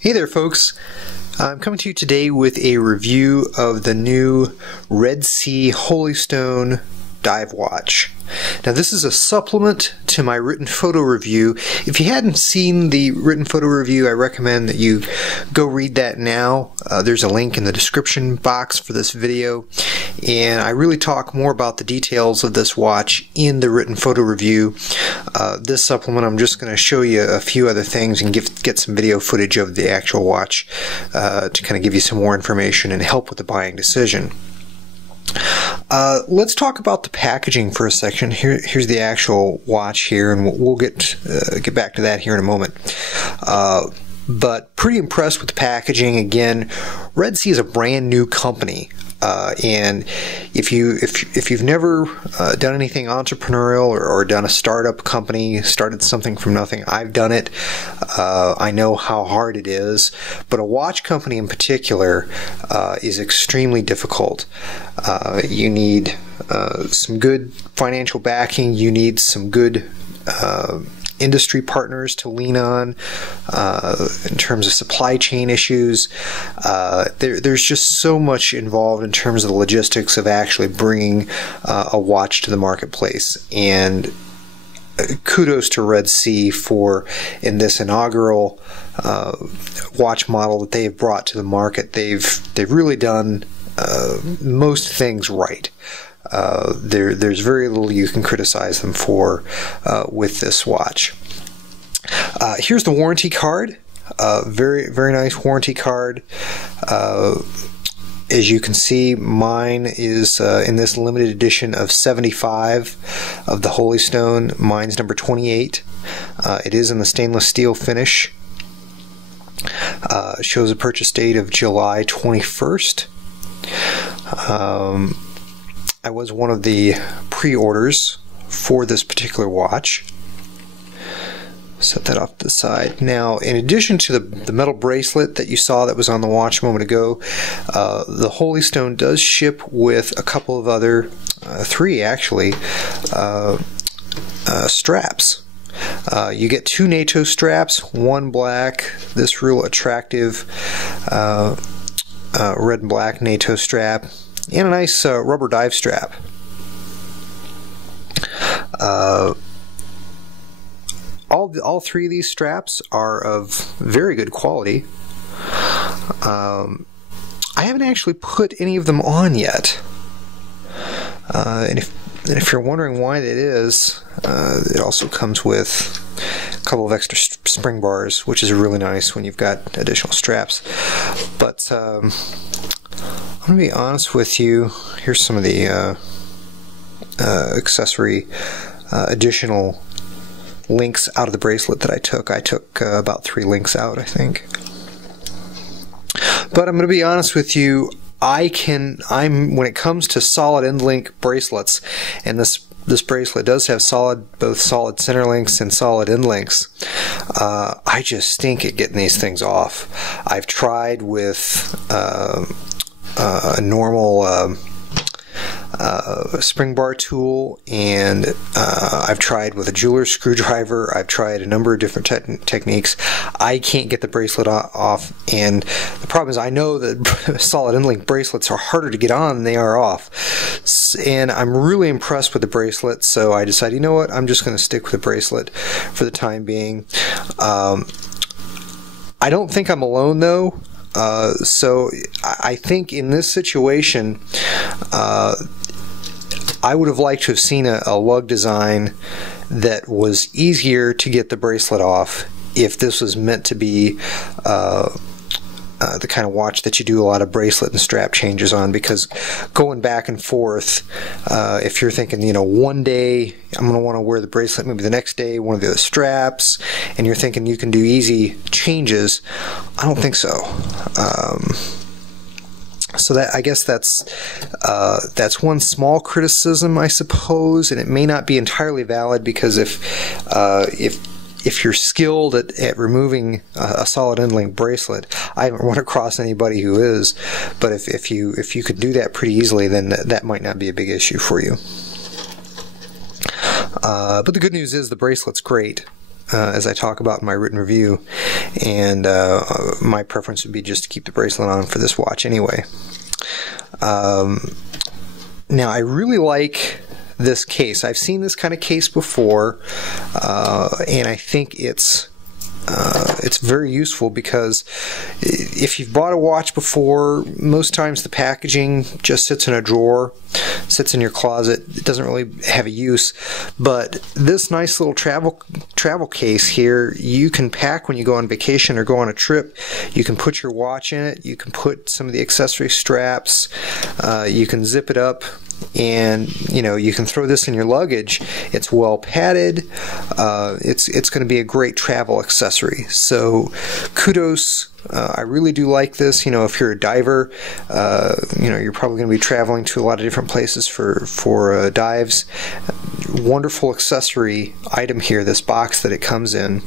Hey there folks, I'm coming to you today with a review of the new RedSea Holystone dive watch. Now this is a supplement to my written photo review. If you hadn't seen the written photo review, I recommend that you go read that now. There's a link in the description box for this video, and I really talk more about the details of this watch in the written photo review. This supplement, I'm just going to show you a few other things and get some video footage of the actual watch to kind of give you some more information and help with the buying decision. Let's talk about the packaging for a second. Here's the actual watch here, and we'll get back to that here in a moment. But pretty impressed with the packaging. Again, RedSea is a brand new company, and if you've never done anything entrepreneurial or done a startup company, started something from nothing, I've done it. I know how hard it is, but a watch company in particular is extremely difficult. You need some good financial backing. You need some good industry partners to lean on in terms of supply chain issues. There's just so much involved in terms of the logistics of actually bringing a watch to the marketplace. And kudos to RedSea for, in this inaugural watch model that they've brought to the market, they've really done most things right. There's very little you can criticize them for with this watch. Here's the warranty card. Very nice warranty card. As you can see, mine is in this limited edition of 75 of the Holystone. Mine's number 28. It is in the stainless steel finish. Shows a purchase date of July 21st. I was one of the pre-orders for this particular watch. Set that off to the side. Now, in addition to the metal bracelet that you saw that was on the watch a moment ago, the Holystone does ship with a couple of other, three actually, straps. You get two NATO straps, one black, this real attractive red and black NATO strap, and a nice rubber dive strap. All three of these straps are of very good quality. I haven't actually put any of them on yet. And if you're wondering why that is, it also comes with a couple of extra spring bars, which is really nice when you've got additional straps. But I'm going to be honest with you. Here's some of the accessory additional links out of the bracelet that I took. I took about 3 links out, I think. But I'm going to be honest with you. When it comes to solid end link bracelets, and this bracelet does have both solid center links and solid end links, I just stink at getting these things off. I've tried with a normal spring bar tool, and I've tried with a jeweler's screwdriver. I've tried a number of different techniques. I can't get the bracelet off, and the problem is I know that solid end link bracelets are harder to get on than they are off, and I'm really impressed with the bracelet, so I decided, you know what, I'm just going to stick with the bracelet for the time being. I don't think I'm alone though. So I think in this situation, I would have liked to have seen a lug design that was easier to get the bracelet off if this was meant to be the kind of watch that you do a lot of bracelet and strap changes on, because going back and forth, if you're thinking, you know, one day I'm going to want to wear the bracelet, maybe the next day one of the other straps, and you're thinking you can do easy changes, I don't think so. So that, I guess that's one small criticism, I suppose, and it may not be entirely valid, because if you're skilled at removing a solid end link bracelet, I haven't run across anybody who is, but if you could do that pretty easily, then that might not be a big issue for you. But the good news is the bracelet's great. as I talk about in my written review, and my preference would be just to keep the bracelet on for this watch anyway. Now, I really like this case. I've seen this kind of case before, and I think it's very useful because if you've bought a watch before, most times the packaging just sits in a drawer, sits in your closet. It doesn't really have a use. But this nice little travel case here, you can pack when you go on vacation or go on a trip. You can put your watch in it. You can put some of the accessory straps. You can zip it up. And you can throw this in your luggage. It's well padded. It's going to be a great travel accessory. So kudos. I really do like this. If you're a diver, you're probably going to be traveling to a lot of different places for dives. Wonderful accessory item here. This box that it comes in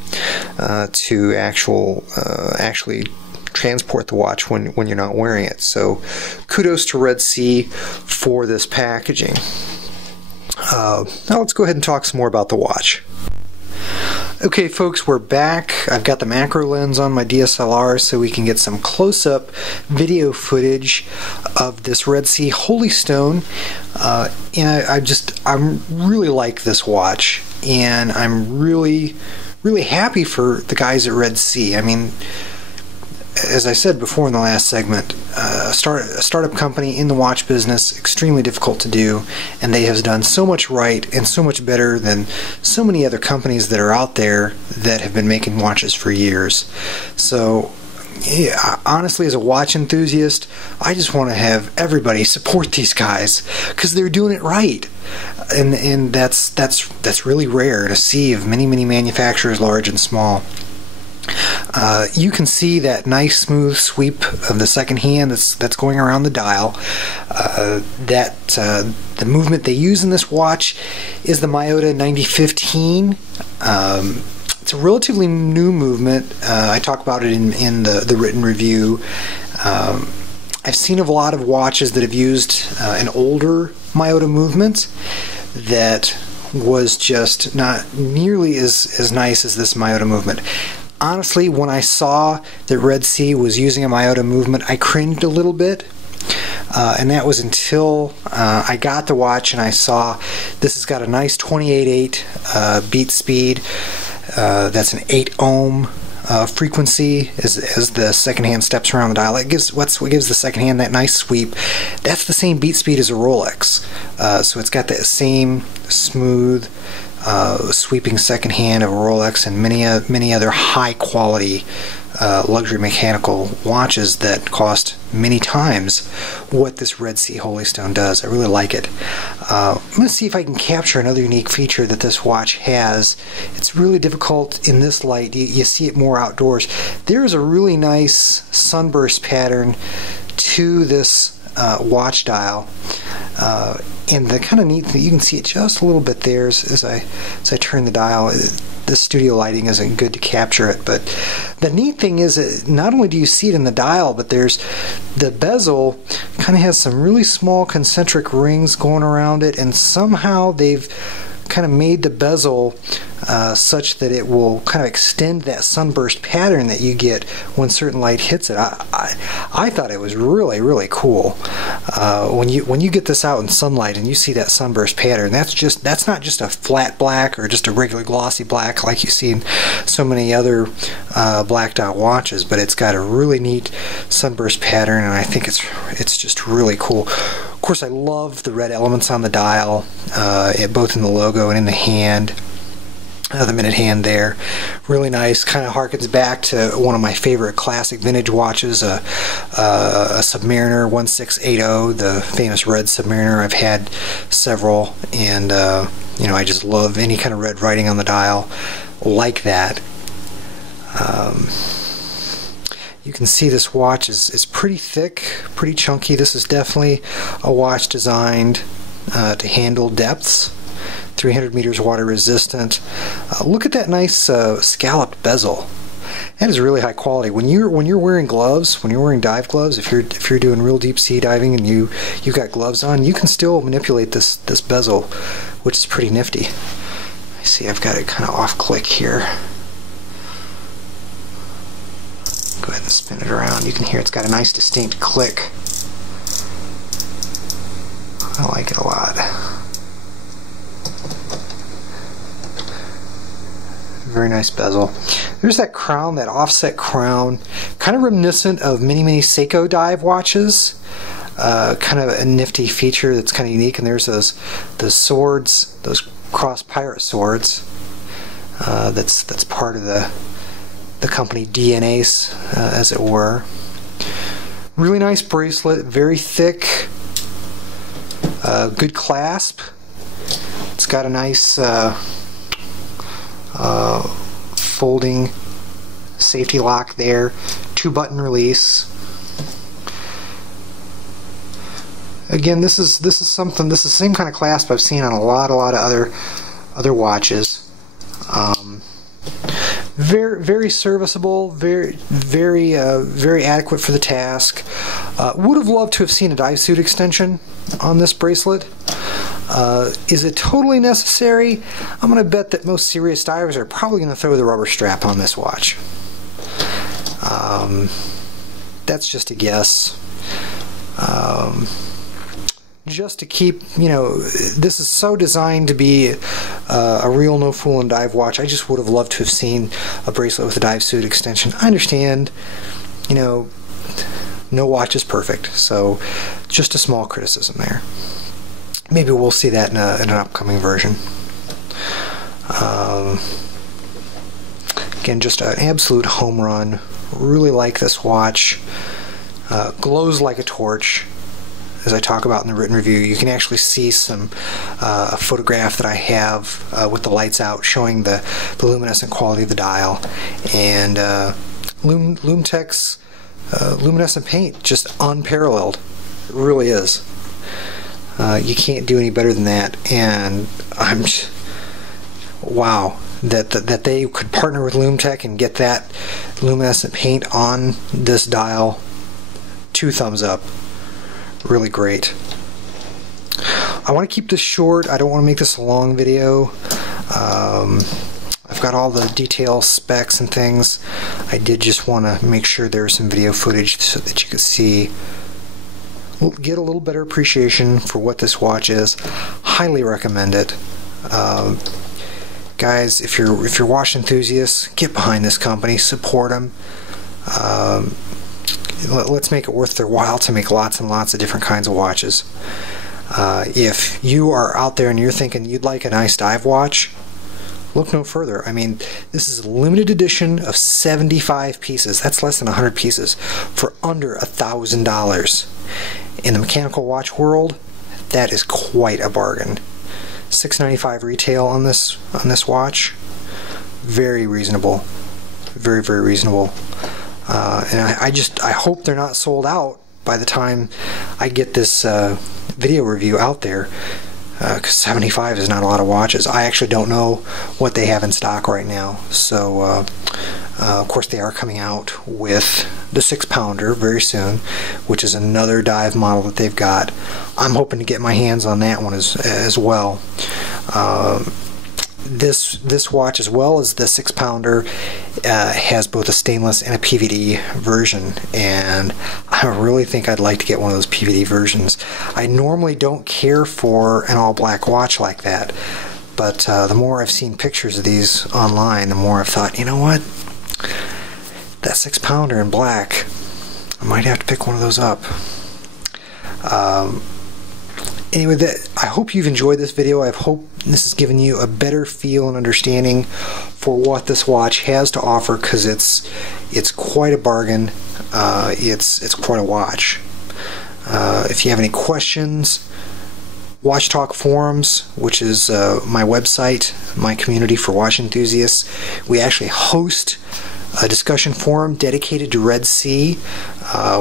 to actually transport the watch when you're not wearing it. So kudos to RedSea for this packaging. Now let's go ahead and talk some more about the watch. Okay folks, we're back. I've got the macro lens on my DSLR so we can get some close-up video footage of this RedSea Holystone, and I really like this watch, and I'm really happy for the guys at RedSea. I mean, as I said before in the last segment, a startup company in the watch business, extremely difficult to do, and they have done so much right and so much better than so many other companies that are out there that have been making watches for years. So yeah, honestly, as a watch enthusiast, I just want to have everybody support these guys because they're doing it right, and that's really rare to see of many manufacturers, large and small. You can see that nice smooth sweep of the second hand that's going around the dial. The movement they use in this watch is the Miyota 9015. It's a relatively new movement. I talk about it in the written review. I've seen of a lot of watches that have used an older Miyota movement that was just not nearly as nice as this Miyota movement. Honestly, when I saw that RedSea was using a Miyota movement, I cringed a little bit, and that was until I got the watch and I saw this has got a nice 28.8 beat speed. That's an 8 ohm frequency as the second hand steps around the dial. It gives what gives the second hand that nice sweep. That's the same beat speed as a Rolex, so it's got that same smooth sweeping second hand of a Rolex and many other high quality luxury mechanical watches that cost many times what this RedSea Holystone does. I really like it. I'm going to see if I can capture another unique feature that this watch has. It's really difficult in this light. You see it more outdoors. There is a really nice sunburst pattern to this watch dial. And the kind of neat thing, you can see it just a little bit there as I turn the dial. The studio lighting isn't good to capture it, but the neat thing is that not only do you see it in the dial, but there's the bezel kind of has some really small concentric rings going around it, and somehow they've kind of made the bezel such that it will kind of extend that sunburst pattern that you get when certain light hits it. I thought it was really cool. When you get this out in sunlight and you see that sunburst pattern, that's not just a flat black or just a regular glossy black like you see in so many other blacked out watches, but it's got a really neat sunburst pattern, and I think it's just really cool. Of course, I love the red elements on the dial, both in the logo and in the hand. The minute hand there, really nice. Kind of harkens back to one of my favorite classic vintage watches, a Submariner 1680, the famous red Submariner. I've had several, and I just love any kind of red writing on the dial like that. You can see this watch is pretty thick, pretty chunky. This is definitely a watch designed to handle depths. 300 meters water resistant. Look at that nice scalloped bezel. That is really high quality. When you're wearing gloves, when you're wearing dive gloves, if you're doing real deep sea diving and you've got gloves on, you can still manipulate this bezel, which is pretty nifty. I see I've got it kind of off click here. ahead and spin it around. You can hear it's got a nice distinct click. I like it a lot. Very nice bezel. There's that crown, that offset crown, kind of reminiscent of many Seiko dive watches. Kind of a nifty feature that's kind of unique. And there's those swords, those cross pirate swords. That's part of the company DNA, as it were. Really nice bracelet, very thick, good clasp. It's got a nice folding safety lock there, 2-button release. Again, this is something. This is the same kind of clasp I've seen on a lot of other watches. Very serviceable, very adequate for the task. Would have loved to have seen a dive suit extension on this bracelet. Is it totally necessary? I'm going to bet that most serious divers are probably going to throw the rubber strap on this watch. That's just a guess. Just to keep, this is so designed to be a real no-foolin' dive watch. I just would have loved to have seen a bracelet with a dive suit extension. I understand, no watch is perfect, so just a small criticism there. Maybe we'll see that in an upcoming version. Again, just an absolute home run. Really like this watch. Glows like a torch. As I talk about in the written review, you can actually see a photograph that I have with the lights out showing the luminescent quality of the dial. And Lumtech's luminescent paint, just unparalleled. It really is. You can't do any better than that. And I'm just, wow, that they could partner with Lumtech and get that luminescent paint on this dial. 2 thumbs up. Really great. I want to keep this short. I don't want to make this a long video. I've got all the details, specs, and things. I did just want to make sure there's some video footage so that you could see, get a little better appreciation for what this watch is. Highly recommend it. Guys, if you're watch enthusiasts, get behind this company, support them. Let's make it worth their while to make lots and lots of different kinds of watches. If you are out there and you're thinking you'd like a nice dive watch, look no further. I mean, this is a limited edition of 75 pieces. That's less than 100 pieces for under $1,000. In the mechanical watch world, that is quite a bargain. $695 retail on this watch. Very reasonable. Very reasonable. And I hope they're not sold out by the time I get this video review out there, because 75 is not a lot of watches. I actually don't know what they have in stock right now. So of course they are coming out with the 6-pounder very soon, which is another dive model that they've got. I'm hoping to get my hands on that one as well. This watch, as well as the 6-pounder, has both a stainless and a PVD version, and I really think I'd like to get one of those PVD versions. I normally don't care for an all-black watch like that, but the more I've seen pictures of these online, the more I've thought, you know what, that 6-pounder in black, I might have to pick one of those up. Anyway, I hope you've enjoyed this video. I hope this has given you a better feel and understanding for what this watch has to offer, because it's quite a bargain. It's quite a watch. If you have any questions, Watch Talk Forums, which is my website, my community for watch enthusiasts. We actually host a discussion forum dedicated to RedSea.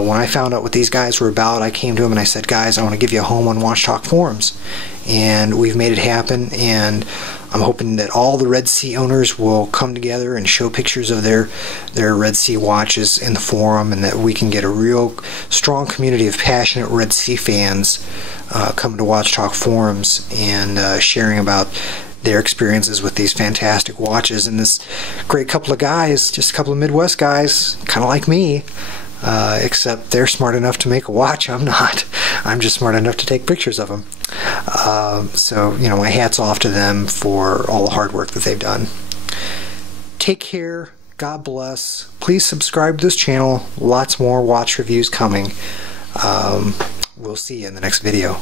When I found out what these guys were about, I came to them and I said, guys, I want to give you a home on Watch Talk Forums. And we've made it happen, and I'm hoping that all the RedSea owners will come together and show pictures of their RedSea watches in the forum, and that we can get a real strong community of passionate RedSea fans coming to Watch Talk Forums and sharing about their experiences with these fantastic watches, and this great couple of guys, just a couple of Midwest guys, kind of like me, except they're smart enough to make a watch. I'm not. I'm just smart enough to take pictures of them. So, you know, my hat's off to them for all the hard work that they've done. Take care. God bless. Please subscribe to this channel. Lots more watch reviews coming. We'll see you in the next video.